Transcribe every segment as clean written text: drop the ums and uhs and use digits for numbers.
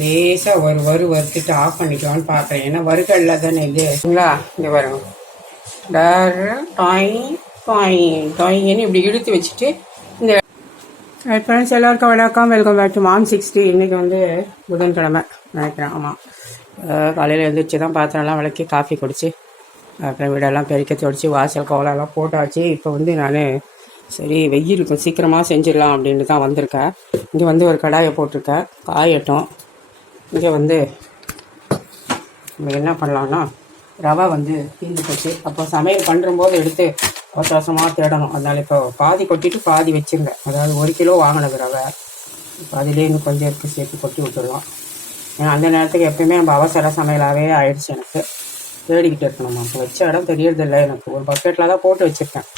லேசாக வறுத்துட்டு ஆஃப் பண்ணிக்கலான்னு பார்க்குறேன். ஏன்னா வறுகல்ல தானே இதுங்களா. இங்கே பாருங்க, டாய் டாய் டாய்ன்னு இப்படி இழுத்து வச்சுட்டு இந்த ஃப்ரெண்ட்ஸ் எல்லாருக்கும் வணக்கம். Welcome back to mom 60. இன்றைக்கி வந்து புதன்கிழமை நினைக்கிறேன். ஆமாம், காலையில் எழுந்திரிச்சு தான் பாத்திரம்லாம் விளக்கி காஃபி குடிச்சு அப்புறம் வீடெல்லாம் பெருக்க துடைச்சி வாசல் கோலெல்லாம் போட்டாச்சு. இப்போ வந்து நான் சரி வெயிலுக்கும் சீக்கிரமாக செஞ்சிடலாம் அப்படின்ட்டு தான் வந்திருக்கேன். இங்கே வந்து ஒரு கடாயை போட்டிருக்கேன், காயட்டும். இங்கே வந்து நம்ம என்ன பண்ணலான்னா, ரவை வந்து தீர்ந்து போச்சு. அப்போ சமையல் பண்ணும்போது எடுத்து அவசரமாக தேடணும். அதனால் இப்போ பாதி கொட்டிட்டு பாதி வச்சுருங்க. அதாவது 1 கிலோ வாங்கினது ரவை, இப்போ அதிலே இன்னும் கொஞ்சம் இருக்குது, சேர்த்து கொட்டி விட்டுடலாம். ஏன்னா அந்த நேரத்துக்கு எப்பயுமே நம்ம அவசர சமையலாகவே ஆயிடுச்சு. எனக்கு தேடிக்கிட்டு இருக்கணுமா, இப்போ வச்ச இடம் தெரியறதில்லை. எனக்கு ஒரு பக்கெட்டில் தான் போட்டு வச்சுருக்கேன்.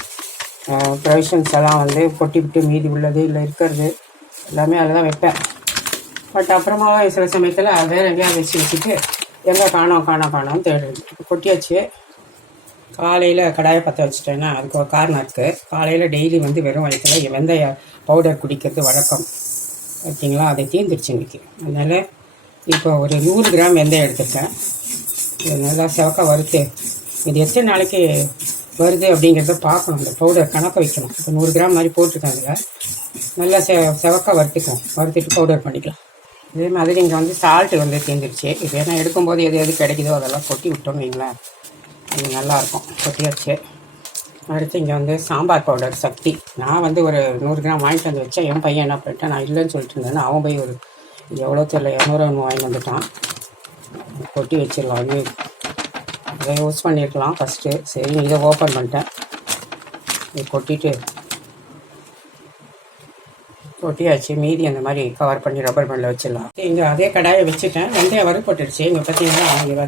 ப்ரொவிஷன்ஸ் எல்லாம் வந்து கொட்டி விட்டு மீதி உள்ளது இல்லை இருக்கிறது எல்லாமே அதில் தான் வைப்பேன். பட் அப்புறமா சில சமயத்தில் வேறு எங்கேயாவது வச்சுட்டு எங்கே காணோம் தேடுறது. இப்போ கொட்டியாச்சு. காலையில் கடாயை பற்ற வச்சுட்டேன்னா அதுக்கு ஒரு காரணம் இருக்குது. காலையில் டெய்லி வந்து வெறும் வயிற்றில் வெந்தய பவுடர் குடிக்கிறது வழக்கம். ஓகேங்களா, அதை தீர்ந்துருச்சு இன்றைக்கி. அதனால் இப்போ ஒரு 100 கிராம் வெந்தயம் எடுத்துருக்கேன். இது நல்லா செவக்க வறுத்து இது எத்தனை நாளைக்கு வருது அப்படிங்கிறத பார்க்கணும். இந்த பவுடர் கணக்க வைக்கணும். இப்போ 100 கிராம் மாதிரி போட்டிருக்கேன். அதில் நல்லா செவக்க வறுத்துட்டு பவுடர் பண்ணிக்கலாம். இதே மாதிரி இங்கே வந்து சால்ட்டு வந்து தீர்ந்துருச்சு. இப்போ ஏன்னா எடுக்கும்போது எது கிடைக்குதோ அதெல்லாம் கொட்டி விட்டோன்னு வைங்களேன், அது நல்லாயிருக்கும். கொட்டியாச்சு. அடுத்து இங்கே வந்து சாம்பார் பவுடர் சக்தி. நான் வந்து ஒரு 100 கிராம் வாங்கிட்டு வந்து வச்சேன். என் பையன் என்ன பண்ணிட்டேன், நான் இல்லைன்னு சொல்லிட்டு இருந்தேன்னு அவன் போய் ஒரு எவ்வளோ தெரியல 200 வாங்கி வந்துட்டான். கொட்டி வச்சிடலாம். இதை யூஸ் பண்ணியிருக்கலாம் ஃபஸ்ட்டு. சரி, இதை ஓப்பன் பண்ணிட்டேன். இதை கொட்டியாச்சு. மீதி அந்த மாதிரி கவர் பண்ணி ரப்பர் பேண்டில் வச்சிடலாம். இங்கே அதே கடாயை வச்சுட்டேன். வெந்தயம் வறுப்பட்டுடுச்சு. இங்கே பார்த்தீங்கன்னா அவங்க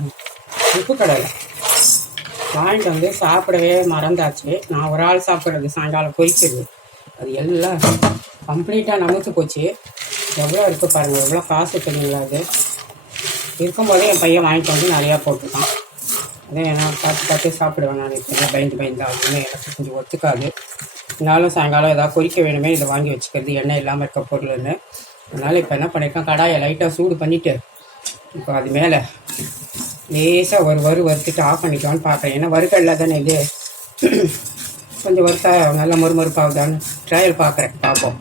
உப்பு கடாயில் வாங்கிட்டு வந்து சாப்பிடவே மறந்தாச்சு. நான் ஒரு ஆள் சாப்பிட்றது சாயங்காலம் பொரிக்கிறது அது எல்லாம் கம்ப்ளீட்டாக நமுத்து போச்சு. எவ்வளோ இருக்குது பாருங்கள், எவ்வளோ காசு தெரியுங்களா. அது இருக்கும்போதே என் பையன் வாங்கிட்டு வந்து நிறையா போட்டுருக்கான். அதே நான் பார்த்து சாப்பிடுவேன். நான் இப்போ பயந்து அப்படின்னு எனக்கு கொஞ்சம் ஒத்துக்காது. இருந்தாலும் சாயங்காலம் ஏதாவது பொரிக்க வேணுமே இதை வாங்கி வச்சுக்கிறது, எண்ணெய் இல்லாமல் இருக்க பொருள்னு. அதனால் இப்போ என்ன பண்ணியிருக்கேன், கடாயை லைட்டாக சூடு பண்ணிவிட்டு இப்போ அது மேலே லேசாக வறுத்துட்டு ஆஃப் பண்ணிக்கலான்னு பார்க்குறேன். ஏன்னா வறுக்கல்ல தானே இது கொஞ்சம் வறுத்தா நல்லா மறுமறுப்பாகுதான்னு ட்ரையல் பார்ப்போம்.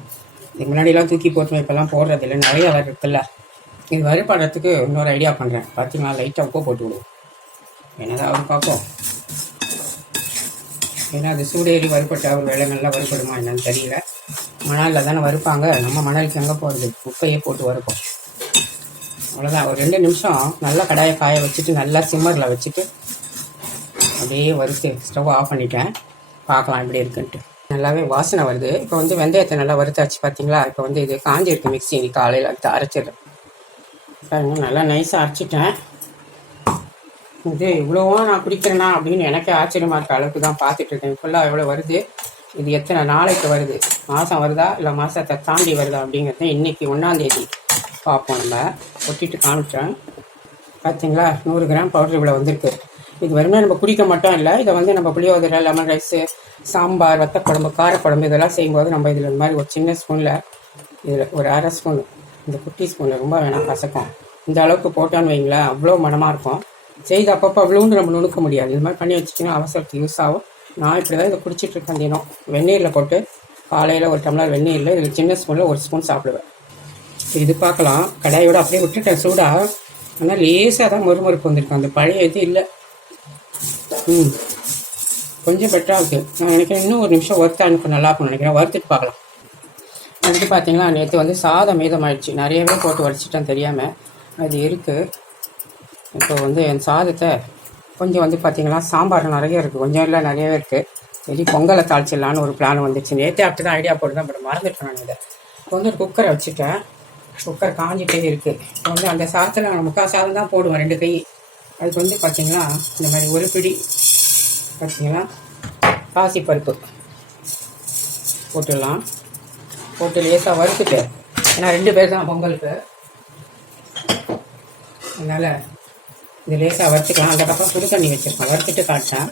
இதுக்கு முன்னாடிலாம் தூக்கி போட்டுமே இப்போல்லாம் போடுறதில்லை, நிறைய இருக்குல்ல. இது வறுப்படுறதுக்கு இன்னொரு ஐடியா பண்ணுறேன். பார்த்தீங்கன்னா லைட்டாக உப்பு போட்டு விடுவோம். என்னதான் பார்ப்போம். ஏன்னா அது சூடேறி வறுப்பட்டு ஒரு வேலை நல்லா வறுப்படுமா என்னன்னு தெரியல. மணலில் தானே வறுப்பாங்க, நம்ம மணலுக்கு எங்கே போகிறது, குப்பையே போட்டு வறுப்போம். அவ்வளோதான். ஒரு 2 நிமிஷம் நல்லா கடாயை காய வச்சுட்டு நல்லா சிம்மரில் வச்சுட்டு அப்படியே வறுத்து ஸ்டவ் ஆஃப் பண்ணிட்டேன். பார்க்கலாம் எப்படி இருக்குன்ட்டு. நல்லாவே வாசனை வருது. இப்போ வந்து வெந்தயத்தை நல்லா வறுத்தாச்சு பார்த்தீங்களா. இப்போ வந்து இது காஞ்சிருக்கு மிக்ஸி. இன்னைக்கு காலையில் அடுத்து அரைச்சிடுறேன். நல்லா நைஸாக அரைச்சிட்டேன். இது இவ்வளோவா நான் குடிக்கிறேன்னா அப்படின்னு எனக்கே ஆச்சரியமாக இருக்க அளவுக்கு தான் பார்த்துட்டு இருக்கேன். ஃபுல்லாக எவ்வளோ வருது, இது எத்தனை நாளைக்கு வருது, மாதம் வருதா இல்லை மாதத்தை தாண்டி வருதா அப்படிங்கிறத இன்றைக்கி 1ஆம் தேதி பார்ப்போம். நம்ம கொட்டிட்டு காமிச்சேன் பார்த்தீங்களா. 100 கிராம் பவுடர் இவ்வளோ வந்திருக்கு. இது வெறுமே நம்ம குடிக்க மட்டும் இல்லை, இதை வந்து நம்ம புளியோதரை, லெமன் ரைஸு, சாம்பார், வத்தக்குழம்பு, காரக்குழம்பு இதெல்லாம் செய்யும்போது நம்ம இதில் இந்த மாதிரி ஒரு சின்ன ஸ்பூனில் இதில் ஒரு 1/2 ஸ்பூன், இந்த குட்டி ஸ்பூனில் ரொம்ப வேணாம் கசக்கும். இந்த அளவுக்கு போட்டான்னு வைங்களேன், அவ்வளோ மனமாக இருக்கும். செய்து அப்பப்போ அவ்வளோன்னு நம்ம நுணுக்க முடியாது. இது மாதிரி பண்ணி வச்சுட்டிங்கன்னா அவசரத்துக்கு யூஸ் ஆகும். நான் இப்படி தான் இதை குடிச்சிட்ருக்கேன் தினம். வெந்நீரில் போட்டு காலையில் ஒரு டம்ளர் வெந்நீரில் இதில் சின்ன ஸ்பூனில் 1 ஸ்பூன் சாப்பிடுவேன். இது பார்க்கலாம். கடாயோடு அப்படியே விட்டுட்டேன் சூடாக. ஆனால் லேசாக தான் மறுமறுப்பு வந்திருக்கேன். அந்த பழைய இது இல்லை. கொஞ்சம் பெட்டராக இருக்குது. நான் நினைக்கிறேன் இன்னும் 1 நிமிஷம் வறுத்தா எனக்கு நல்லா இருக்கும்னு நினைக்கிறேன். வறுத்துட்டு பார்க்கலாம். அடுத்து பார்த்தீங்கன்னா நேற்று வந்து சாதம் மீதமாயிடுச்சு. நிறையவே போட்டு வடிச்சிட்டேன் தெரியாமல். அது இருக்குது. இப்போ வந்து என் சாதத்தை கொஞ்சம் வந்து பார்த்திங்கன்னா சாம்பார் நிறைய இருக்குது, கொஞ்சம் இல்லை நிறையவே இருக்குது. சரி பொங்கலை தாளிச்சிடலான்னு ஒரு பிளான் வந்துச்சு. நேற்றே அப்படி தான் ஐடியா போட்டு தான் பட் மறந்துட்டேன் நான் இதை. இப்போ வந்து ஒரு குக்கரை வச்சுட்டேன். குக்கர் காஞ்சிட்டே இருக்குது. இப்போ வந்து அந்த சாதத்தில் நான் 3/4 சாதம் தான் போடுவேன், 2 கை. அதுக்கு வந்து பார்த்திங்கன்னா இந்த மாதிரி ஒரு பிடி பார்த்திங்கன்னா பாசிப்பருப்பு போட்டுடலாம். போட்டு லேசாக வறுத்துட்டு, ஏன்னா 2 பேர் தான் பொங்கலுக்கு, அதனால் இது லேசாக வறுத்துக்கலாம். அதுக்கப்புறம் சுடு தண்ணி வச்சுருக்கேன், வறுத்துட்டு காட்டேன்.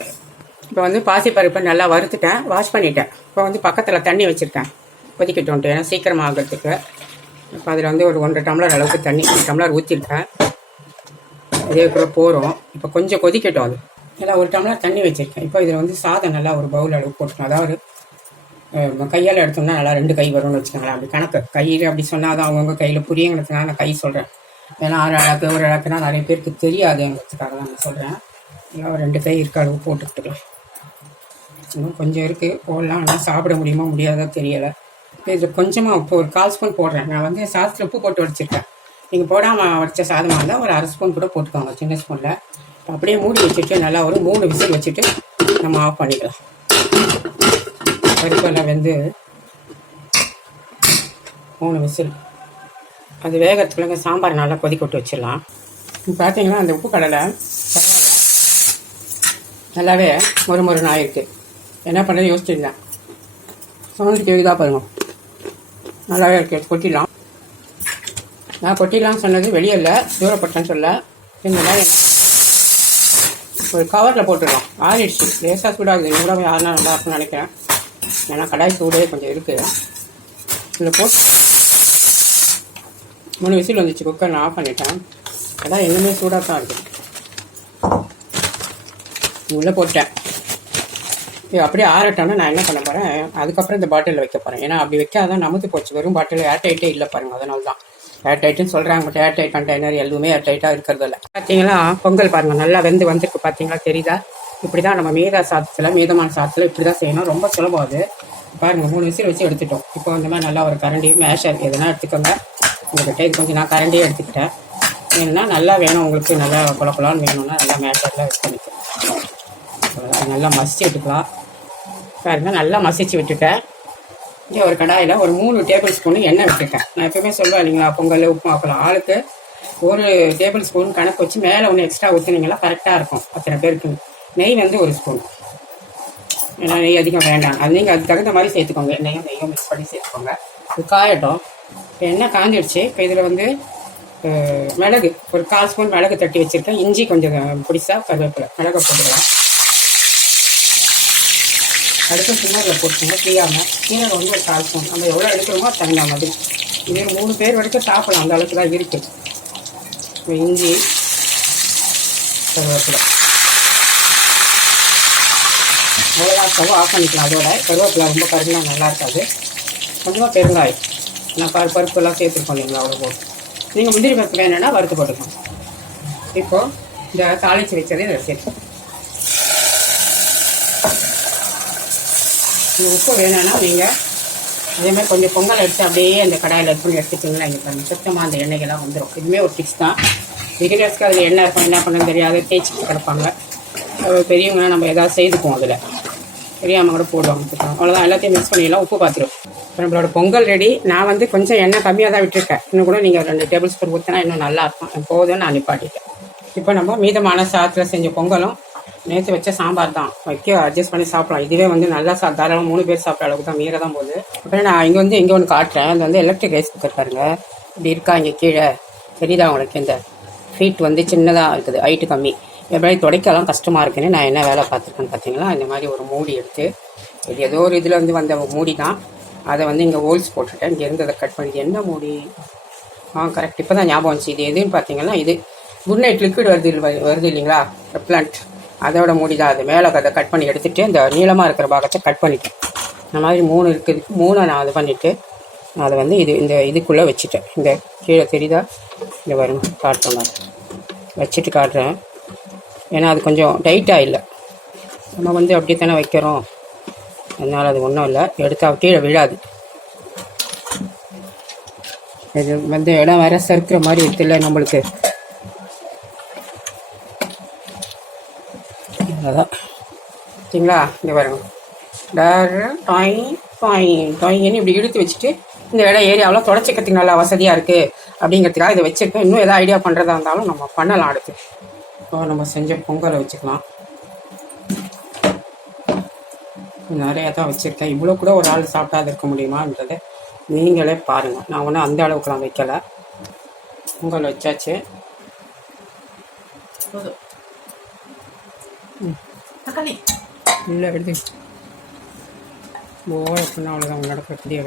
இப்போ வந்து பாசிப்பருப்பை நல்லா வறுத்துட்டேன், வாஷ் பண்ணிட்டேன். இப்போ வந்து பக்கத்தில் தண்ணி வச்சுருக்கேன் கொதிக்கட்டும்ட்டு, ஏன்னா சீக்கிரமாக ஆகிறதுக்கு. இப்போ அதில் வந்து ஒரு 1.5 டம்ளர் அளவுக்கு தண்ணி 1 டம்ளர் ஊற்றிருக்கேன். இதே கூட போகிறோம். இப்போ கொஞ்சம் கொதிக்கட்டும். அது நல்லா 1 டம்ளர் தண்ணி வச்சுருக்கேன். இப்போ இதில் வந்து சாதம் நல்லா ஒரு பவுல் அளவு போட்டுக்கணும். அதாவது கையால் எடுத்தோம்னா நல்லா 2 கை வரும்னு வச்சுக்கோங்களேன். அப்படி கணக்கு கையில் அப்படி சொன்னால் தான் அவங்கவுங்க கையில் புரியுங்கிறதுனால நான் கை சொல்கிறேன். ஏன்னா 6 அளவுக்கு ஒரு அளவுக்குனா நிறைய பேருக்கு தெரியாதுங்கிறதுக்காக தான் நான் சொல்கிறேன். நல்லா ஒரு 2 கை இருக்க அளவு போட்டுக்கிட்டுக்கலாம். இன்னும் கொஞ்சம் இருக்குது போடலாம். ஆனால் சாப்பிட முடியுமா முடியாதோ தெரியலை. இப்போ இதில் கொஞ்சமாக உப்பு ஒரு 1/4 ஸ்பூன் போடுறேன். நான் வந்து சாதத்தில் உப்பு போட்டு வடிச்சிருக்கேன். நீங்கள் போடாமல் வடித்த சாதமாக இருந்தால் ஒரு 1/2 ஸ்பூன் கூட போட்டுக்கோங்க சின்ன ஸ்பூனில். அப்படியே மூடி வச்சுட்டு நல்லா ஒரு 3 விசில் வச்சுட்டு நம்ம ஆஃப் பண்ணிக்கலாம். பருப்பெல்லாம் வெந்து 3 விசில் அது வேகத்துக்குள்ளங்க சாம்பார் நல்லா கொதிக்க விட்டு வச்சிடலாம். பார்த்தீங்கன்னா அந்த உப்பு கடலை பரவாயில்ல, நல்லாவே மொறு ஆயிருக்கு. என்ன பண்ணுறது யோசிச்சுருந்தேன். சவுண்டு கேட்குதா பாருங்க, நல்லாவே இருக்கு. கொட்டிடலாம். நான் கொட்டிடலாம்னு சொன்னது வெளியே இல்லை, தூரப்பட்டேன்னு சொல்ல. இருந்தாலும் ஒரு கவரில் போட்டுடலாம். ஆறிடுச்சு, லேசாக சூடாகுது. கூட யாருன்னா நல்லா இருக்குன்னு நினைக்கிறேன். ஏன்னா கடாய் சூடே கொஞ்சம் இருக்குது. இதில் போட்டு 3 விசில் வந்துச்சு. குக்கர் நான் ஆஃப் பண்ணிட்டேன். அதான் இன்னுமே சூடாக தான் இருக்குது. உள்ளே போட்டேன். இது அப்படியே ஆறட்டோன்னா நான் என்ன பண்ண போகிறேன், அதுக்கப்புறம் இந்த பாட்டிலில் வைக்க போகிறேன். ஏன்னா அப்படி வைக்காதான் நமத்து போச்சு. வெறும் பாட்டில் ஏர் டைட்டே இல்லை பாருங்கள். அதனால தான் ஏர் டைட்டுன்னு சொல்கிறாங்க. பட் ஏர் டைட் கண்டெய்னர் எதுவுமே ஏர் டைட்டாக இருக்கிறது இல்லை. பார்த்தீங்களா பொங்கல் பாருங்கள் நல்லா வந்திருக்கு. பார்த்தீங்களா தெரியுதா? இப்படி தான் நம்ம மீதமான சாதத்தில் இப்படி தான் செய்யணும். ரொம்ப சுலபம் அது. பாருங்கள் 3 விசில் வச்சு எடுத்துட்டோம். இப்போ அந்த மாதிரி நல்லா ஒரு கரண்டி மேஷர் எதுனா எடுத்துக்கோங்க. உங்கள்கிட்ட இது கொஞ்சம் நான் கரண்டியே எடுத்துக்கிட்டேன். வேணும்னா நல்லா வேணும் உங்களுக்கு, நல்லா குழப்பலான்னு வேணும்னா நல்லா மேஷரில் வச்சு பண்ணிக்கலாம். நல்லா மசிச்சு விட்டுக்கலாம். பாருங்க நல்லா மசிச்சு விட்டுட்டேன். இங்கே ஒரு கடாயில் ஒரு 3 டேபிள் ஸ்பூனு எண்ணெய் விட்டுருக்கேன். நான் எப்பவுமே சொல்லுவேன் இல்லைங்களா, பொங்கல் உப்பு ஆக்கலாம். ஆளுக்கு 1 டேபிள் ஸ்பூன் கணக்கு வச்சு மேலே ஒன்று எக்ஸ்ட்ரா ஊற்றினீங்களா கரெக்டாக இருக்கும். அத்தனை பேருக்கு. நெய் வந்து 1 ஸ்பூன். ஏன்னா நெய் அதிகம் வேண்டாம். அது நீங்கள் அதுக்கு தகுந்த மாதிரி சேர்த்துக்கோங்க. நெய்யும் மிக்ஸ் பண்ணி சேர்த்துக்கோங்க. இது காயட்டும். இப்போ எண்ணெய் காஞ்சிடுச்சு. இப்போ இதில் வந்து மிளகு ஒரு 1/4 ஸ்பூன் மிளகு தட்டி வச்சுருக்கேன். இஞ்சி கொஞ்சம் பிடிச்சா கருவேப்பிலை மிளகை போட்டுக்கலாம். அடுத்து சும்மாரில் போட்டுக்கோங்க ஃப்ரீயாமல். சீரகம் வந்து ஒரு 1/4 ஸ்பூன். நம்ம எவ்வளோ எடுக்கிறோமோ தகுந்த மாதிரி. இது 3 பேர் வரைக்கும் சாப்பிடலாம். அந்த அளவுக்கு தான் இருக்குது. இஞ்சி கருவேப்பிலை அவ்வளோதான். ஸ்டவ் ஆஃப் பண்ணிக்கலாம். அதோட கருவேப்பிலை ரொம்ப கருகுனா நல்லா இருக்காது. கொஞ்சமாக பெருங்காயம். நான் பருப்பெல்லாம் சேர்த்துருக்கோம் இல்லைங்களா, அவ்வளோ போட்டு. நீங்கள் முந்திரி பருப்பு வேணும்னா வறுத்து போட்டுக்கணும். இப்போது இந்த தாளித்து வச்சதே இதை சேர்த்து. உப்பு வேணும்னா நீங்கள் அதேமாதிரி கொஞ்சம் பொங்கல் எடுத்து அப்படியே அந்த கடாயில் எப்படி எடுத்துக்கிங்களா, இங்கே பாருங்கள் சுத்தமாக அந்த எண்ணெய்கள்லாம் வந்துடும். இதுவுமே ஒரு டிப்ஸ் தான். பிகினர்ஸ்க்கு அதில் எண்ணெய் இருக்கும், என்ன பண்ணணும்னு தெரியாது, தேய்ச்சிட்டு கிடப்பாங்க. பெரியவங்கன்னா நம்ம எதாவது செய்துக்குவோம். அதில் தெரியாமல் கூட போடுவாங்க. அவ்வளோதான். எல்லாத்தையும் மிக்ஸ் பண்ணிடலாம். உப்பு பார்த்துரும். இப்போ நம்மளோட பொங்கல் ரெடி. நான் வந்து கொஞ்சம் எண்ணெய் கம்மியாக தான் விட்டுருக்கேன். இன்னும் கூட நீங்கள் 2 டேபிள் ஸ்பூன் ஊற்றினா இன்னும் நல்லாயிருக்கும். போதும்னு நான் நிப்பாட்டிட்டேன். இப்போ நம்ம மீதமான சாதத்தில் செஞ்ச பொங்கலும் நேற்று வச்ச சாம்பார் தான் அட்ஜஸ்ட் பண்ணி சாப்பிடலாம். இதுவே வந்து நல்லா தாராளமாக 3 பேர் சாப்பிட்ற அளவுக்கு தான், மீற தான் போகுது. அப்புறம் நான் இங்கே வந்து இங்கே ஒன்று காட்டுறேன். அது வந்து எலக்ட்ரிக் ரைஸ் குக்கர் பாருங்க. இப்படி இருக்கா இங்கே கீழே தெரியுதா உங்களுக்கு? இந்த ஃபீட் வந்து சின்னதாக இருக்குது, ஹைட்டு கம்மி. எப்படி துடைக்கலாம் கஷ்டமாக இருக்குன்னு நான் என்ன வேலை பார்த்துருக்கேன்னு பார்த்தீங்களா, இந்த மாதிரி ஒரு மூடி எடுத்து, இது ஏதோ ஒரு இதில் வந்து வந்த மூடி தான். அதை வந்து இங்கே ஹோல்ஸ் போட்டுட்டேன். இங்கே இருந்து அதை கட் பண்ணி என்ன மூடி கரெக்ட் இப்போ தான் ஞாபகம் வந்துச்சு. இது எதுன்னு பார்த்தீங்கன்னா இது குட் நைட் லிக்விட் வருது இல்லைங்களா, பிளான்ட், அதோட மூடி தான். அது மேலே அதை கட் பண்ணி எடுத்துகிட்டு இந்த நீளமாக இருக்கிற பாகத்தை கட் பண்ணிட்டேன். இந்த மாதிரி 3 இருக்குது. 3 நான் அது பண்ணிவிட்டு அதை வந்து இந்த இதுக்குள்ளே வச்சுட்டேன். இந்த கீழே தெரியுதா, இந்த வரும் காட்டுற மாதிரி வச்சுட்டு காட்டுறேன். ஏன்னா அது கொஞ்சம் டைட்டாக இல்லை, நம்ம வந்து அப்படி தானே வைக்கிறோம். அதனால் அது ஒன்றும் இல்லை, எடுத்தால் கீழே விழாது. இது வந்து இடம் வேற சறுக்கிற மாதிரி இருக்குல்ல நம்மளுக்கு. அதான் சரிங்களா. இங்கே பாருங்க, டாயின்னு இப்படி இழுத்து வச்சுட்டு இந்த இடம் ஏரியாவில் தொடச்சிக்கிறதுக்கு நல்லா வசதியாக இருக்குது அப்படிங்கிறதுக்காக இதை வச்சுருக்கேன். இன்னும் எதாவது ஐடியா பண்ணுறதா இருந்தாலும் நம்ம பண்ணலாம். அடுத்து இப்போ நம்ம செஞ்ச பொங்கலை வச்சுக்கலாம். நிறையா தான் வச்சுருக்கேன். இவ்வளோ கூட ஒரு ஆள் சாப்பிட்டாது இருக்க முடியுமான்றதை நீங்களே பாருங்கள். நான் ஒன்றும் அந்த அளவுக்குலாம் வைக்கலை. பொங்கல் வச்சாச்சு. இல்லை எடுத்து போல அப்படின்னா அவ்வளோதான் நடக்கிற பெரிய.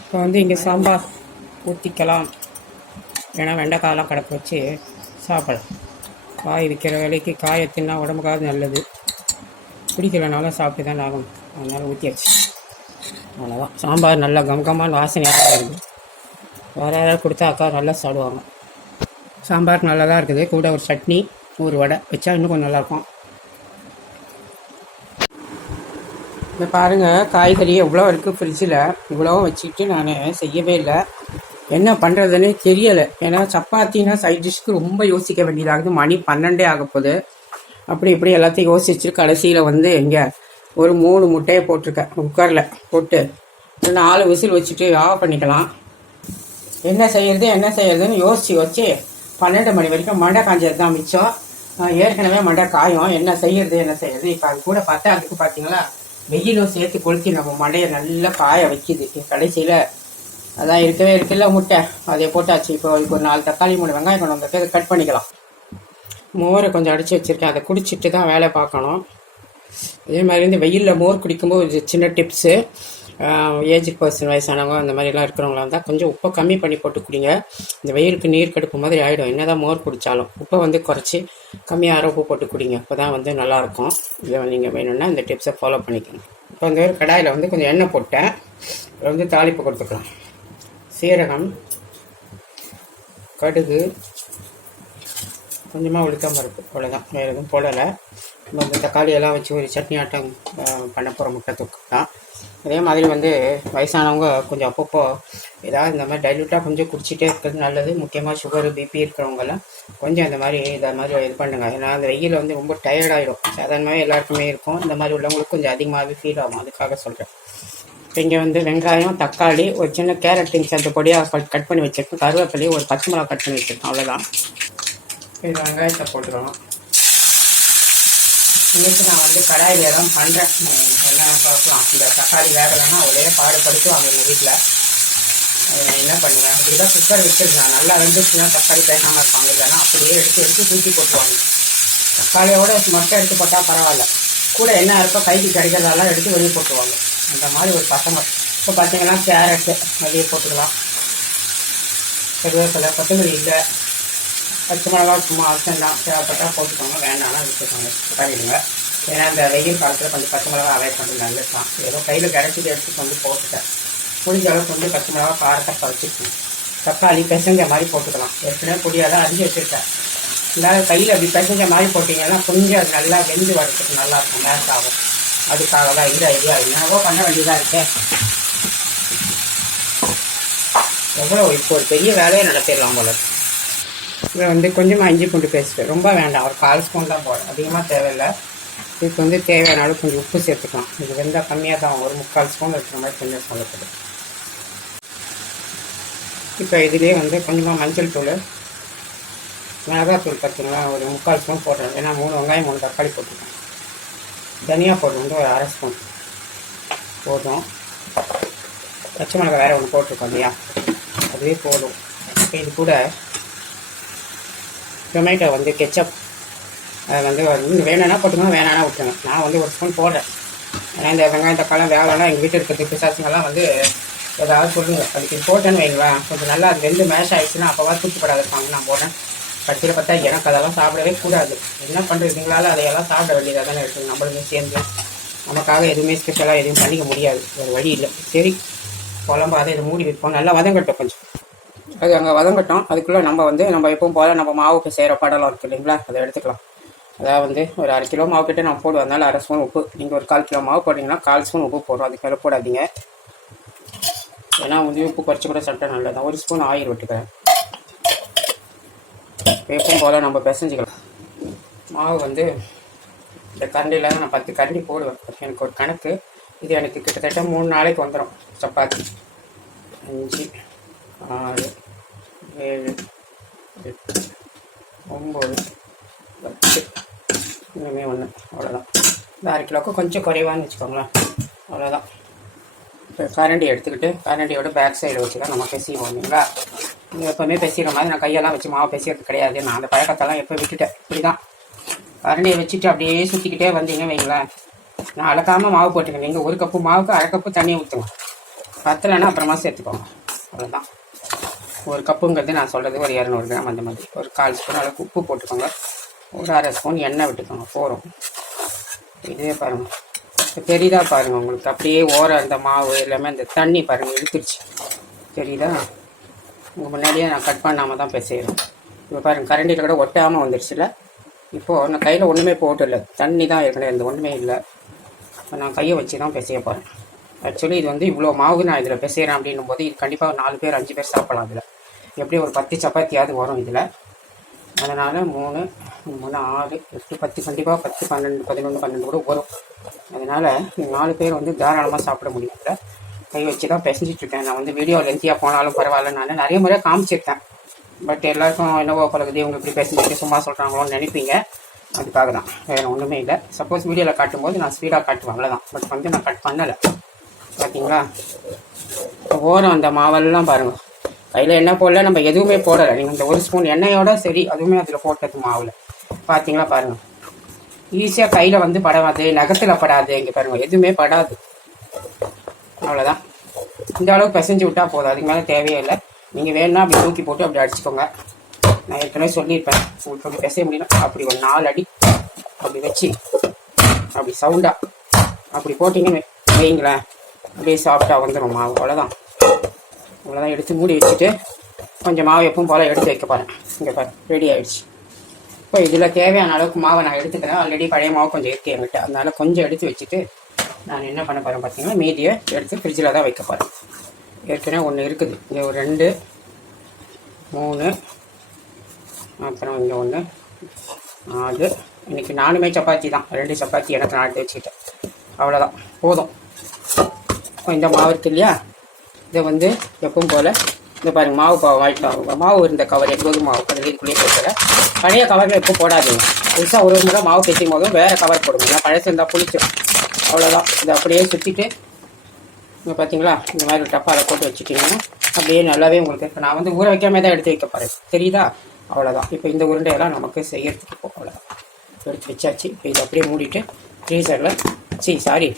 இப்போ வந்து இங்கே சாம்பார் ஊற்றிக்கலாம். ஏன்னா வெண்டைக்காயெல்லாம் கிடக்க வச்சு சாப்பிடலாம். காய் விற்கிற விலைக்கு காயை தின்னா உடம்புக்காவது நல்லது. பிடிக்கலனாலும் சாப்பிட்டு தான் ஆகணும். அதனால் ஊற்றியாச்சு. அவ்வளோதான். சாம்பார் நல்லா கமகமான வாசனையாக இருக்குது. வேறு யாராவது கொடுத்தா அக்கா நல்லா சாப்பிடுவாங்க. சாம்பார் நல்லா தான் இருக்குது. கூட ஒரு சட்னி ஒரு வடை வச்சா இன்னும் கொஞ்சம் நல்லாயிருக்கும். இந்த பாருங்கள், காய்கறி எவ்வளோ இருக்குது ஃப்ரிட்ஜில். இவ்வளோ வச்சுக்கிட்டு நான் செய்யவே இல்லை. என்ன பண்ணுறதுன்னு தெரியலை. ஏன்னா சப்பாத்தினா சைட் டிஷ்க்கு ரொம்ப யோசிக்க வேண்டியதாகுது. மணி 12 ஆக போகுது. அப்படி இப்படி எல்லாத்தையும் யோசிச்சு கடைசியில் வந்து இங்கே ஒரு 3 முட்டையை போட்டிருக்கேன். குக்கரில் போட்டு 4 விசில் வச்சுட்டு ஆஃப் பண்ணிக்கலாம். என்ன செய்யறதுன்னு யோசிச்சு வச்சு 12 மணி வரைக்கும் மண்டை காஞ்சது தான் மிச்சம். ஏற்கனவே மண்டை காயும். என்ன செய்யறது இப்போ அது கூட பார்த்தா அதுக்கு பார்த்தீங்களா வெயிலும் சேர்த்து கொளுத்தி நம்ம மண்டையை நல்லா காய வைக்கிது. கடைசியில் அதான் இருக்குல்ல முட்டை, அதை போட்டாச்சு. இப்போ அதுக்கு ஒரு 4 தக்காளி 3 வெங்காயம் கொண்டு வந்துட்டு அதை கட் பண்ணிக்கலாம். மோரை கொஞ்சம் அடித்து வச்சுருக்கேன். அதை குடிச்சிட்டு தான் வேலை பார்க்கணும். அதே மாதிரி இந்த வெயிலில் மோர் குடிக்கும்போது ஒரு சின்ன டிப்ஸு. ஏஜ் பர்சன், வயசானவங்க அந்த மாதிரிலாம் இருக்கிறவங்களா இருந்தால் கொஞ்சம் உப்பை கம்மி பண்ணி போட்டு குடிங்க. இந்த வெயிலுக்கு நீர் கடுப்பு மாதிரி ஆகிடும். என்ன தான் மோர் குடித்தாலும் உப்பை வந்து குறைச்சி கம்மியாக உப்பு போட்டு குடிங்க. அப்போ தான் வந்து நல்லாயிருக்கும். இதை நீங்கள் வேணும்னா இந்த டிப்ஸை ஃபாலோ பண்ணிக்கணும். இப்போ வந்து ஒரு கடாயில் வந்து கொஞ்சம் எண்ணெய் போட்டேன். இதில் வந்து தாளிப்பு கொடுத்துக்கலாம். சீரகம், கடுகு, கொஞ்சமாக உளுத்தம் பருப்பு, அவ்வளோதான். வேறு எதுவும் போடலை. இந்த தக்காளியெல்லாம் வச்சு ஒரு சட்னி ஆட்டம் பண்ண போகிற முட்டை தொக்கு தான். அதே மாதிரி வந்து வயசானவங்க கொஞ்சம் அப்பப்போ ஏதாவது இந்த மாதிரி டைல்யூட்டாக கொஞ்சம் குடிச்சிட்டே இருக்கிறது நல்லது. முக்கியமாக சுகரு பிபி இருக்கிறவங்கெல்லாம் கொஞ்சம் இந்த மாதிரி இது பண்ணுங்க. ஏன்னா அந்த வெயில் வந்து ரொம்ப டயர்டாகிடும். சாதாரணமாகவே எல்லாருக்குமே இருக்கும். இந்த மாதிரி உள்ளவங்களுக்கு கொஞ்சம் அதிகமாகவே ஃபீல் ஆகும். அதுக்காக சொல்கிறேன். இப்போ இங்கே வந்து வெங்காயம், தக்காளி, ஒரு சின்ன கேரட்டின் சேர்த்து பொடியாக கட் பண்ணி வச்சுருக்கேன். கருவேப்பிலையை ஒரு 10 மிளகா கட் பண்ணி வச்சுருக்கேன். அவ்வளோதான். இது வெங்காயத்தை போட்டுருவோம். இன்றைக்கி நான் வந்து கடாயிலே தான் பண்ணுறேன். எல்லாம் பார்க்கலாம். இந்த தக்காளி வேகலைன்னா ஒரே பாடுபடுத்துவாங்க எங்கள் வீட்டில். என்ன பண்ணுவேன், அப்படி தான் குக்கர் வச்சுருந்தேன். நல்லா வெந்துச்சுன்னா தக்காளி பேசாமல் இருப்பாங்க. இல்லைன்னா அப்படியே எடுத்து தூக்கி போட்டுருவாங்க. தக்காளியோட மட்டும் எடுத்து போட்டால் பரவாயில்ல. கூட என்ன இருக்கோ கைக்கு கிடைக்கிறதெல்லாம் எடுத்து வெளியே போட்டுருவாங்க. அந்த மாதிரி ஒரு பசங்க. இப்போ பார்த்தீங்கன்னா கேரட்டு வெளியே போட்டுக்கலாம். கருவேப்பிலை, கொத்தமல்லி இல்லை, பச்சை மிளகா சும்மா அவசியம்தான். தேவைப்பட்டால் போட்டுக்கோங்க, வேண்டாம்னா விட்டுக்கோங்க, பண்ணிடுங்க. ஏன்னா இந்த வெயில் காலத்தில் கொஞ்சம் பச்சை மிளகா அவாய்ட் பண்ணுறது நல்லது தான். ஏதோ கையில் கிடைச்சிட்டு எடுத்து வந்து போட்டுட்டேன். முடிஞ்ச அளவுக்கு வந்து பச்சை மிளகா காரத்தை பறிச்சிருக்கேன். தக்காளி பிசைஞ்ச மாதிரி போட்டுக்கலாம். ஏற்கனவே பொடியெல்லாம் அரிஞ்சு வச்சுருக்கேன். இருந்தாலும் கையில் அப்படி பிசைஞ்ச மாதிரி போட்டிங்கன்னா கொஞ்சம் அது நல்லா வெந்து வரத்துக்கு நல்லாயிருக்கும். மேட்ச் ஆகும். அதுக்காக தான் இந்த ஐடியா. என்னவோ பண்ண வேண்டியதாக இருக்கேன். எவ்வளோ இப்போ ஒரு பெரிய வேலையை நடத்திடலாம் உங்களுக்கு. இதை வந்து கொஞ்சமாக இஞ்சி பூண்டு பேஸ்ட்டு, ரொம்ப வேண்டாம், ஒரு 1/4 ஸ்பூன் தான் போடும், அதிகமாக தேவையில்லை. இதுக்கு வந்து தேவையான அளவு கொஞ்சம் உப்பு சேர்த்துக்கலாம். இது வெந்தால் கம்மியாக தான், ஒரு 3/4 ஸ்பூன் இருக்கிற மாதிரி கொஞ்சம் சொல்லப்படுது. இப்போ இதிலே வந்து கொஞ்சமாக மஞ்சள் தூள், மிளகாத்தூள் பார்த்தீங்கன்னா ஒரு 3/4 ஸ்பூன் போடுறேன். ஏன்னா 3 வெங்காயம் 3 தக்காளி போட்டுருக்கேன். தனியாக போடுறது வந்து ஒரு 1/2 ஸ்பூன் போதும். பச்சை மிளகா வேறு ஒன்று போட்டிருக்கோம் இல்லையா, அதுவே போதும். இப்போ இது கூட டொமேட்டோ வந்து கெச்சப் வந்து வேணும்னா போட்டுக்கணும், வேணான்னா விட்டுருங்க. நான் வந்து 1 ஸ்பூன் போடுறேன். ஏன்னா இந்த வெங்காயம் தக்காளி வேகலாம் எங்கள் வீட்டில் இருக்கிறது பிசாசுங்கெல்லாம் வந்து ஏதாவது சொல்லுங்கள். அதுக்கு போட்டேன்னு வைங்களேன், கொஞ்சம் நல்லா அது வெந்து மேஷ் ஆகிடுச்சுன்னா அப்போவா தூக்கப்படாத இருப்பாங்க. நான் போடுறேன். கடைசியில் பார்த்தா எனக்கு அதெல்லாம் சாப்பிடவே கூடாது. என்ன பண்ணுறதுங்களால அதையெல்லாம் சாப்பிட வேண்டியதாக தானே இருக்குது. நம்மளுமே சேர்ந்து நமக்காக எதுவுமே ஸ்பெஷலாக எதுவும் பண்ணிக்க முடியாது, ஒரு வழி இல்லை. சரி, குழம்பு அதை இதை மூடி வைப்போம். நல்லா வதங்கட்டும் கொஞ்சம். அது அங்கே வதங்கட்டும். அதுக்குள்ளே நம்ம எப்பவும் போல் நம்ம மாவுக்கு செய்கிற படலாம் இருக்குது இல்லைங்களா, அதை எடுத்துக்கலாம். அதாவது வந்து ஒரு 1/2 கிலோ மாவு கிட்டே நான் போடுவேன். அதனால 1/2 ஸ்பூன் உப்பு. நீங்கள் ஒரு 1/4 கிலோ மாவு போட்டிங்கன்னா 1/4 ஸ்பூன் உப்பு போடுறோம். அதுக்கு மேலே போடாதீங்க. ஏன்னா வந்து உப்பு குறைச்சி கூட சாப்பிட்டா நல்லதான். 1 ஸ்பூன் ஆயில் விட்டுக்கிறேன். எப்பவும் போல் நம்ம பிசைஞ்சிக்கலாம். மாவு வந்து இந்த கரண்டியில் நான் 10 கரண்டி போடுவேன். எனக்கு ஒரு கணக்கு. இது எனக்கு கிட்டத்தட்ட 3 நாளைக்கு வந்துடும். சப்பாத்தி 5, 6, 7, 8, 9, 10, இன்னுமே 1, அவ்வளோதான். இந்த 1/2 கிலோவுக்கு கொஞ்சம் குறைவான்னு வச்சுக்கோங்களேன், அவ்வளோதான். இப்போ கரண்டி எடுத்துக்கிட்டு கரண்டியோட பேக் சைடு வச்சு தான் நம்ம பெசிவோம் இல்லைங்களா. எப்போவுமே பெசிகிற மாதிரி நான் கையெல்லாம் வச்சு மாவு பெசிகிறது கிடையாது. நான் அந்த பழக்கத்தெல்லாம் எப்போ விட்டுட்டேன். இப்படி தான் கரண்டியை வச்சுட்டு அப்படியே சுற்றிக்கிட்டே வந்தீங்க வைங்களேன். நான் அளக்காமல் மாவு போட்டுக்கேன். நீங்கள் 1 கப்பு மாவுக்கு 1/2 கப்பு தண்ணியை ஊற்றுங்க. பத்தலைன்னா அப்புறமா சேர்த்துக்கோங்க, அவ்வளோதான். ஒரு கப்புங்கிறது நான் சொல்கிறது ஒரு 200 கிராம் அந்த மாதிரி. ஒரு 1/4 ஸ்பூன் அளவுக்கு உப்பு போட்டுக்கோங்க. ஒரு 1/2 ஸ்பூன் எண்ணெய் விட்டுக்கோங்க போகிறோம். இதுவே பாருங்கள், இப்போ தெரியுதா பாருங்கள் உங்களுக்கு, அப்படியே ஓரம் அந்த மாவு எல்லாமே அந்த தண்ணி பாருங்கள் இழுத்துருச்சு, தெரியுதா? உங்கள் முன்னாடியே நான் கட் பண்ணாமல் தான் செய்கிறேன். இப்போ பாருங்கள் கரண்டியில் கூட ஒட்டாமல் வந்துடுச்சுல. இப்போது நான் கையில் ஒன்றுமே போட்டுடல, தண்ணி தான் ஏற்கனவே இந்த ஒன்றுமே இல்லை. நான் கையை வச்சு தான் பிசைய போகிறேன். ஆக்சுவலி இது வந்து இவ்வளோ மாவு நான் இதில் பிசைகிறேன் அப்படின்னும் போது இது கண்டிப்பாக 4 பேர் 5 பேர் சாப்பிடலாம். இதில் எப்படி ஒரு 10 சப்பாத்தியாவது வரும் இதில். அதனால் 3 3 6 8 10 கண்டிப்பாக 10 12 11 12 கூட வரும். அதனால் 4 பேர் வந்து தாராளமாக சாப்பிட முடியும். இதில் கை வச்சு தான் பிசைஞ்சிட்ருக்கேன். நான் வந்து வீடியோ லென்த்தியாக போனாலும் பரவாயில்ல, நான் நிறைய முறை காமிச்சிருக்கேன். பட் எல்லாருக்கும் என்னவோ பழகுது, இவங்க இப்படி பேசிட்டு சும்மா சொல்கிறாங்களோன்னு நினைப்பீங்க. அதுக்காக தான், வேறு ஒன்றுமே இல்லை. சப்போஸ் வீடியோவில் காட்டும்போது நான் ஸ்பீடாக காட்டுவேன், அவ்வளோதான். பட் வந்து நான் கட் பண்ணலை. பார்த்தீங்களா? ஓரம் அந்த மாவெல்லாம் பாருங்கள், கையில் எண்ணெய் போடல, நம்ம எதுவுமே போடலை. நீங்கள் இந்த 1 ஸ்பூன் எண்ணெயோட சரி அதுவுமே அதில் போட்டது மாவில். பார்த்தீங்களா பாருங்கள், ஈஸியாக கையில் வந்து படாது, நகத்தில் படாது, இங்கே பாருங்கள் எதுவுமே படாது. அவ்வளோதான். இந்த அளவுக்கு பிசைஞ்சு விட்டால் போதும், அதுக்கு மேலே தேவையே இல்லை. நீங்கள் வேணும்னா அப்படி தூக்கி போட்டு அப்படி அடிச்சுக்கோங்க. நான் ஏற்கனவே சொல்லியிருப்பேன், உங்களுக்கு அப்படி பிசைய முடியல அப்படி ஒரு 4 அடி அப்படி வச்சு அப்படி சவுண்டாக அப்படி போட்டிங்கன்னு வைங்களேன், அப்படியே சாஃப்டாக வந்துடும் மாவு. அவ்வளோதான். எடுத்து மூடி வச்சுட்டு கொஞ்சம் மாவு எப்பவும் போல் எடுத்து வைக்க போகிறேன். இங்கே பாரு ரெடி ஆகிடுச்சு. இப்போ இதில் தேவையான அளவுக்கு மாவை நான் எடுத்துக்கிறேன். ஆல்ரெடி பழைய மாவு கொஞ்சம் இருக்குது என்கிட்ட, அதனால் கொஞ்சம் எடுத்து வச்சுட்டு நான் என்ன பண்ண போகிறேன் பார்த்தீங்கன்னா, மீதியை எடுத்து ஃப்ரிட்ஜில் தான் வைக்க போகிறேன். ஏற்கனவே 1 இருக்குது, இங்கே ஒரு 2 3 அப்புறம் இங்கே 1 4. இன்றைக்கி 4மே சப்பாத்தி தான், 2 சப்பாத்தி எனக்கு நான் எடுத்து வச்சுக்கிட்டேன். அவ்வளோதான், போதும். இந்த மாவு இருக்கு இல்லையா, இதை வந்து எப்பவும் போல் இந்த பாருங்கள் மாவு இருந்த கவர் கோதுமை மாவு அதில் இதுக்குள்ளேயே போட்டுறேன். பழைய கவரில் எப்போ போடாதீங்க, புதுசாக ஒரு முறை மாவு பேசும் போதும் வேறு கவர் போடுங்க, நான் பழசு இருந்தால் புளிச்சிடும். அவ்வளோதான். இதை அப்படியே சுற்றிட்டு இங்கே பார்த்தீங்களா, இந்த மாதிரி டப்பாவில் போட்டு வச்சுட்டிங்கன்னா அப்படியே நல்லாவே உங்களுக்கு. இப்போ நான் வந்து ஊற வைக்காம தான் எடுத்து வைக்க போகிறேன், தெரியுதா? அவ்வளோதான். இப்போ இந்த உருண்டையெல்லாம் நமக்கு செய்யறதுக்கு இப்போ அவ்வளோதான் எடுத்து வச்சாச்சு. இப்போ இதை அப்படியே மூடிட்டு ஃப்ரீசரில்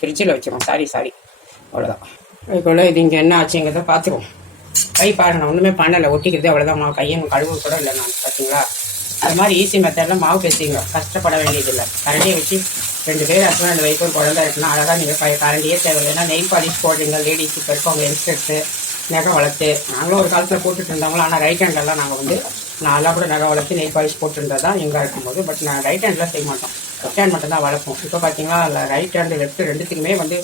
ஃப்ரிட்ஜில் வச்சிடும். சாரி அவ்வளோதான். அதுக்குள்ள இது இங்கே என்ன ஆச்சுங்கிறத பார்த்துருவோம். கை பாருங்க, நான் ஒன்றுமே பண்ணலை, ஒட்டிக்கிறது அவ்வளோதான். மாவு கையை கழுவு கூட இல்லை நான். பார்த்தீங்களா, அது மாதிரி ஈஸி மெத்தடில் மாவு பேசிங்க, கஷ்டப்பட வேண்டியதில்லை. கரண்டியை வச்சு 2 பேர் ஹஸ்பண்ட் 2 வைஃப் ஒரு குழந்தை இருக்குன்னா அழகாக நீங்கள் கரண்டியே தேவையில்லை. ஏன்னா நெயில் பாலிஷ் போடுறீங்க லேடிஸ், இப்போ இருக்கவங்க யங்ஸ்டர்ஸு நகை வளர்த்து. நாங்களும் ஒரு காலத்தில் போட்டுட்டு இருந்தவங்களோ, ஆனால் ரைட் ஹேண்டெல்லாம் நாங்கள் வந்து நான்லாம் கூட நகை வளர்த்து நெயில் பாலிஷ் போட்டுருந்தா தான் எங்கே இருக்கும்போது. பட் நான் ரைட் ஹேண்டில் செய்ய மாட்டோம், லெஃப்ட் ஹேண்ட் மட்டும் தான் வளர்ப்போம். இப்போ பார்த்தீங்களா, ரைட் ஹேண்டு லெஃப்ட் ரெண்டுத்துக்குமே வந்து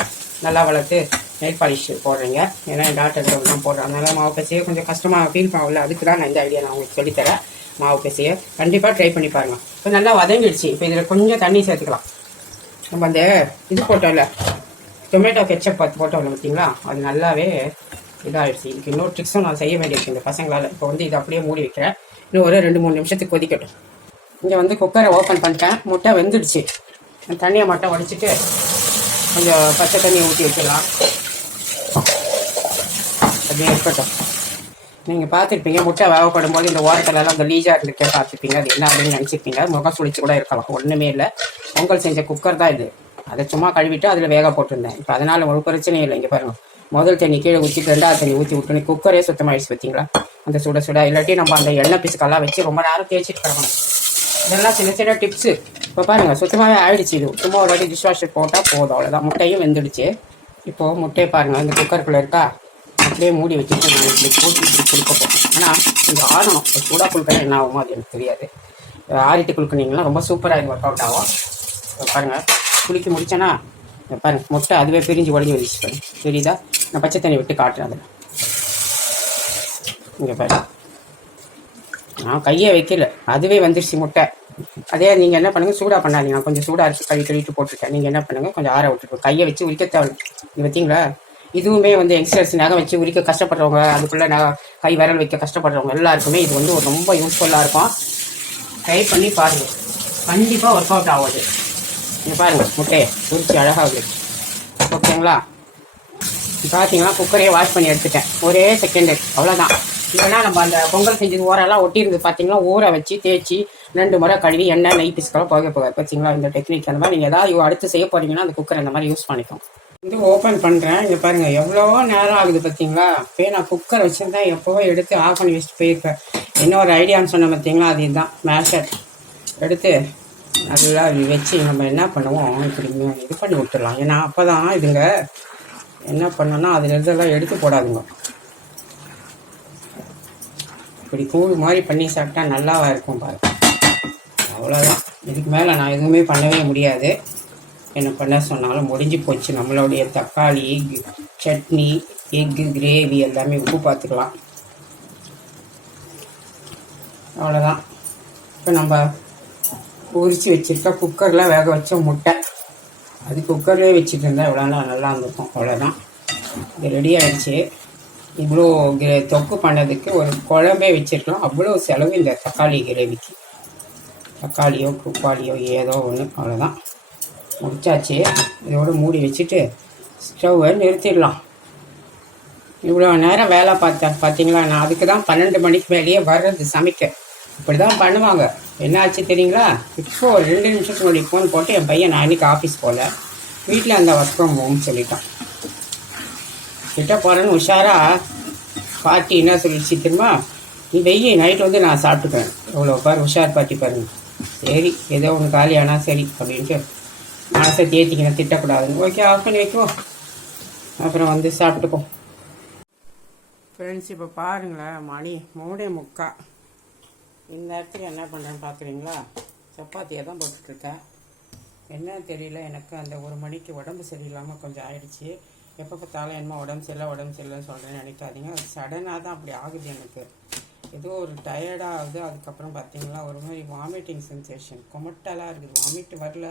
நல்லா வளர்த்து நெயில் பாலிஷ் போடுறீங்க. ஏன்னா என் டாக்டர் தான் போடுறேன். அதனால் மாவு பேசைய கொஞ்சம் கஷ்டமாக ஃபீல் பண்ணல. அதுக்கு தான் நான் இந்த ஐடியா நான் உங்களுக்கு சொல்லித்தரேன். மாவு பேசைய கண்டிப்பாக ட்ரை பண்ணி பாருங்கள். இப்போ நல்லா வதங்கிடுச்சு. இப்போ இதில் கொஞ்சம் தண்ணி சேர்த்துக்கலாம். நம்ம அந்த இது போட்டோம்ல, டொமேட்டோ கெச்சப் போட்டோம்ல பார்த்தீங்களா, அது நல்லாவே இதாகிடுச்சு. இதுக்கு இன்னொரு ட்ரிக்ஸும் நான் செய்ய வேண்டியிருக்கு இந்த பசங்களால். இப்போ வந்து இதை அப்படியே மூடி வைக்கிறேன். இன்னும் ஒரு 2-3 நிமிஷத்துக்கு கொதிக்கட்டும். இங்கே வந்து குக்கரை ஓப்பன் பண்ணிட்டேன். முட்டை வெந்துடுச்சு. தண்ணியை மட்டும் வடிச்சிட்டு கொஞ்சம் பச்சை தண்ணியை ஊற்றி வச்சிடலாம். அப்படியே இருக்கட்டும். நீங்கள் பார்த்துருப்பீங்க, முட்டை வேகப்படும் போது இந்த ஓரத்திலலாம் அந்த லீஜாக இருந்துக்கே பார்த்துருப்பீங்க. அது என்ன அப்படின்னு நினச்சிருப்பீங்க. முகம் சுழிச்சு கூட இருக்கலாம், ஒன்றுமே இல்லை. பொங்கல் செஞ்ச குக்கர் தான் இது. அதை சும்மா கழுவிட்டு அதில் வேக போட்டிருந்தேன். இப்போ அதனால் ஒரு பிரச்சனையும் இல்லை. இங்கே பாருங்கள், முதல் தண்ணி கீழே ஊற்றிட்டு 2வது தண்ணி ஊற்றி விட்டுனே குக்கரே சுத்தமாகிடுச்சு. பார்த்தீங்களா, அந்த சுட இல்லாட்டி நம்ம அந்த எண்ணெய் பிசுக்கெல்லாம் வச்சு ரொம்ப நேரம் தேய்ச்சிட்டு கிடக்கணும். இதெல்லாம் சின்ன டிப்ஸு. இப்போ பாருங்கள், சுத்தமாகவே ஆகிடுச்சு. இது சும்மா ஒரு வாட்டி டிஷ் வாஷர் போட்டால் போதும், அவ்வளோதான். முட்டையும் வெந்துடுச்சு. இப்போது முட்டையை பாருங்கள், இந்த குக்கருக்குள்ளே இருக்கா, அப்படியே மூடி வச்சுட்டு நான் இப்படி போட்டு இப்படி கொடுக்க போகிறேன். ஆனால் கொஞ்சம் ஆடணும். சூடாக குழுக்கணும் என்ன ஆகுமோ அது எனக்கு தெரியாது. ஆறிட்டு குழுக்கினீங்கன்னா ரொம்ப சூப்பராக இது ஒர்க் அவுட் ஆகும். பாருங்கள், குளிக்க முடிச்சேன்னா பாருங்கள், முட்டை அதுவே பிரிஞ்சு உடஞ்சி வந்துச்சு. பாருங்கள், தெரியுதா? நான் பச்சை தண்ணி விட்டு காட்டுறேன். அதில் இங்கே பாருங்கள், நான் கையே வைக்கல, அதுவே வந்துருச்சு முட்டை. அதே நீங்கள் என்ன பண்ணுங்கள், சூடாக பண்ணாதீங்க. நான் கொஞ்சம் சூடாக அரிசி கழுவிட்டு போட்டுருக்கேன். நீங்கள் என்ன பண்ணுங்கள், கொஞ்சம் ஆற விட்டுருக்கோம். கையை வச்சு உரிக்க தேவை. இது பார்த்தீங்களா, இதுவுமே வந்து யங்ஸ்டர்ஸ் நகை வச்சு உரிக்க கஷ்டப்படுறவங்க, அதுக்குள்ளே கை விரல் வைக்க கஷ்டப்படுறவங்க எல்லாருக்குமே இது வந்து ஒரு ரொம்ப யூஸ்ஃபுல்லாக இருக்கும். ட்ரை பண்ணி பாருங்கள், கண்டிப்பாக ஒர்க் அவுட் ஆகுது. நீங்கள் பாருங்கள், முட்டையை உரிச்சு அழகாகுது. ஓகேங்களா? பார்த்தீங்கன்னா குக்கரையே வாஷ் பண்ணி எடுத்துட்டேன், ஒரே செகண்டு, அவ்வளோதான். இல்லைனா நம்ம அந்த பொங்கல் செஞ்சது ஓரெல்லாம் ஒட்டியிருந்து பார்த்தீங்கன்னா, ஊற வச்சு தேய்ச்சி 2 முறை கழுவி எண்ணெய் நெய் பிசுக்கெல்லாம் போகாது. பார்த்தீங்களா, இந்த டெக்னிக். அந்த மாதிரி நீங்கள் ஏதாவது அடுத்து செய்ய போகிறீங்கன்னா அந்த குக்கர் இந்த மாதிரி யூஸ் பண்ணிக்கோங்க. வந்து ஓப்பன் பண்ணுறேன். இங்கே பாருங்கள் எவ்வளவோ நேரம் ஆகுது பார்த்தீங்களா. அப்போயே நான் குக்கர் வச்சுருந்தேன், எப்போவோ எடுத்து ஆஃப் பண்ணி வச்சுட்டு போயிருப்பேன். இன்னொரு ஐடியான்னு சொன்ன பார்த்தீங்களா, அது இதுதான் மேஷர் எடுத்து நல்லா வச்சு நம்ம என்ன பண்ணுவோம், இப்படி இது பண்ணி விட்டுடலாம். ஏன்னா அப்போ தான் இதுங்க என்ன பண்ணோன்னா அதில் இருந்தெல்லாம் எடுத்து போடாதுங்க. இப்படி கூழ் மாதிரி பண்ணி சாப்பிட்டா நல்லாவா இருக்கும் பாருங்க. அவ்வளோதான், இதுக்கு மேலே நான் எதுவுமே பண்ணவே முடியாது. என்ன பண்ண சொன்னாலும் முடிஞ்சு போச்சு. நம்மளுடைய தக்காளி சட்னி, எக்கு, கிரேவி எல்லாமே உப்பு பார்த்துக்கலாம். அவ்வளோதான். இப்போ நம்ம உரித்து வச்சுருக்க குக்கரில் வேக வச்ச முட்டை, அது குக்கர்லேயே வச்சுட்டு இருந்தால் எவ்வளோ நல்லா இருந்திருக்கும். அவ்வளோதான், இது ரெடி ஆகிடுச்சு. இவ்வளோ தொக்கு பண்ணதுக்கு ஒரு குழம்பே வச்சுருக்கலாம். அவ்வளோ செலவு இந்த தக்காளி கிரேவிக்கு. தக்காளியோ குப்பாளியோ ஏதோ ஒன்று, அவ்வளோதான், முடிச்சாச்சு. இதோடு மூடி வச்சுட்டு ஸ்டவ்வை நிறுத்திடலாம். இவ்வளோ நேரம் வேலை பார்த்தேன் பார்த்தீங்களா. நான் அதுக்கு தான் 12 மணிக்கு மேலேயே வர்றது சமைக்க. இப்படி தான் பண்ணுவாங்க. என்ன ஆச்சு தெரியுங்களா, இப்போ ஒரு 2 நிமிஷத்துக்கு முன்னாடி ஃபோன் போட்டு என் பையன் நான் இன்றைக்கி ஆஃபீஸ் போகல, வீட்டில் அந்த ஒர்க் ஃப்ரம் ஹோம் சொல்லிட்டான். கிட்ட போகிறேன்னு உஷாராக பாட்டி என்ன சொல்லிச்சு தெரியுமா, நீ வெய்ய நைட்டு வந்து நான் சாப்பிட்டுப்பேன். இவ்வளோ பாரு உஷார் பாட்டி பாருங்க. சரி ஏதோ ஒன்று காலியானா சரி அப்படின்ட்டு மனசை தேத்திக்கணும், திட்டக்கூடாதுன்னு. ஓகே, ஆஃப் பண்ணி வைக்குவோம், அப்புறம் வந்து சாப்பிட்டுப்போம். ஃப்ரெண்ட்ஸ், இப்போ பாருங்களேன், மணி 3:45. இந்த இடத்துல என்ன பண்ணுறேன்னு பார்க்குறீங்களா, சப்பாத்தியை தான் போட்டுட்ருக்கேன். என்னன்னு தெரியல, எனக்கு அந்த 1 மணிக்கு உடம்பு சரியில்லாமல் கொஞ்சம் ஆயிடுச்சு. எப்போ பார்த்தாலும் என்னமோ உடம்பு சரியில்லைன்னு சொல்கிறேன்னு நினைக்காதீங்க. அது சடனாக தான் அப்படி ஆகுது. எனக்கு ஏதோ ஒரு டயர்டாகுது. அதுக்கப்புறம் பார்த்தீங்களா ஒரு மாதிரி வாமிட்டிங் சென்சேஷன், கொமட்டலாக இருக்குது. வாமிட் வரல,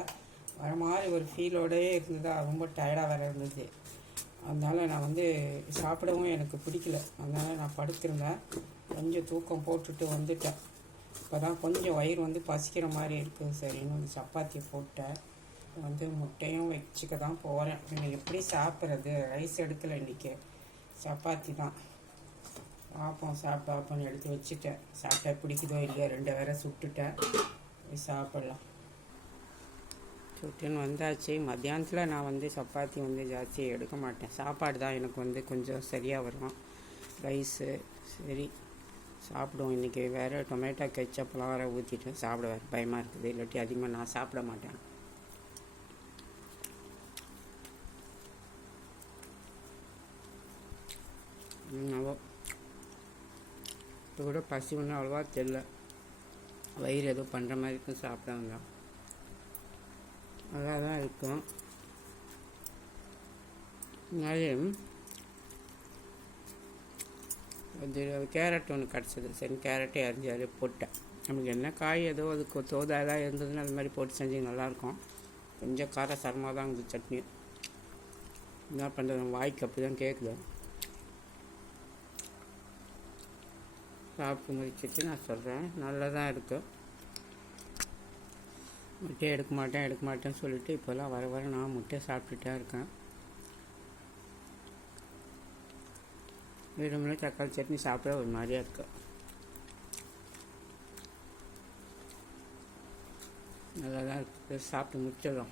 வர மாதிரி ஒரு ஃபீலோடயே இருந்ததா, ரொம்ப டயர்டாக வேறு இருந்தது. அதனால் நான் வந்து சாப்பிடவும் எனக்கு பிடிக்கல. அதனால் நான் படுத்திருந்தேன். கொஞ்சம் தூக்கம் போட்டுட்டு வந்துட்டேன். இப்போ தான் கொஞ்சம் வயிறு வந்து பசிக்கிற மாதிரி இருக்குது. சரின்னு வந்து சப்பாத்தியை போட்டேன். வந்து முட்டையும் வச்சுக்க தான் போகிறேன். இன்னைக்கு எப்படி சாப்பிட்றது, ரைஸ் எடுக்கலை இன்றைக்கி, சப்பாத்தி தான் பார்ப்போம். சாப்பிட்டாப்போன்னு எடுத்து வச்சுட்டேன். சாப்பிட்டா பிடிக்குதோ இல்லையா, 2 வேற சுட்டுட்டேன். சாப்பிட்லாம். சுட்டுன்னு வந்தாச்சு. மத்தியானத்தில் நான் வந்து சப்பாத்தி வந்து ஜாஸ்தி எடுக்க மாட்டேன். சாப்பாடு தான் எனக்கு வந்து கொஞ்சம் சரியாக வரும். ரைஸு சரி சாப்பிடுவோம். இன்றைக்கி வேறு டொமேட்டோ கெச்சப்லாம் வேறு ஊற்றிட்டு சாப்பிட வேறு பயமாக இருக்குது. இல்லாட்டி அதிகமாக நான் சாப்பிட மாட்டேன். அவ்வளோ இப்போ கூட பசி ஒன்றும் அவ்வளோவா தெரியல. வயிறு ஏதோ பண்ணுற மாதிரி இருக்கும். சாப்பிட்டாங்க நல்லா தான் இருக்கும். அது கேரட் ஒன்று கிடச்சிது. சரி கேரட்டே அரிஞ்சு அதை போட்டேன். நமக்கு என்ன காய் ஏதோ அதுக்கு தோதாக இருந்ததுன்னு அது மாதிரி போட்டு செஞ்சு நல்லாயிருக்கும். கொஞ்சம் கார சரமாக தான் இருந்தது சட்னி. என்ன பண்ணுறது, வாய்க்கு அப்படி தான் கேட்குது. சாப்பிட்டு முடிச்சுட்டு நான் சொல்கிறேன். நல்லா தான் இருக்குது. முட்டையை எடுக்க மாட்டேன்னு சொல்லிட்டு இப்போல்லாம் வர நான் முட்டையை சாப்பிட்டுட்டே இருக்கேன். வெறுமனே தக்காளி சட்னி சாப்பிட ஒரு மாதிரியா இருக்கு. நல்லா தான் இருக்குது. சாப்பிட்டு முடிச்சிடலாம்.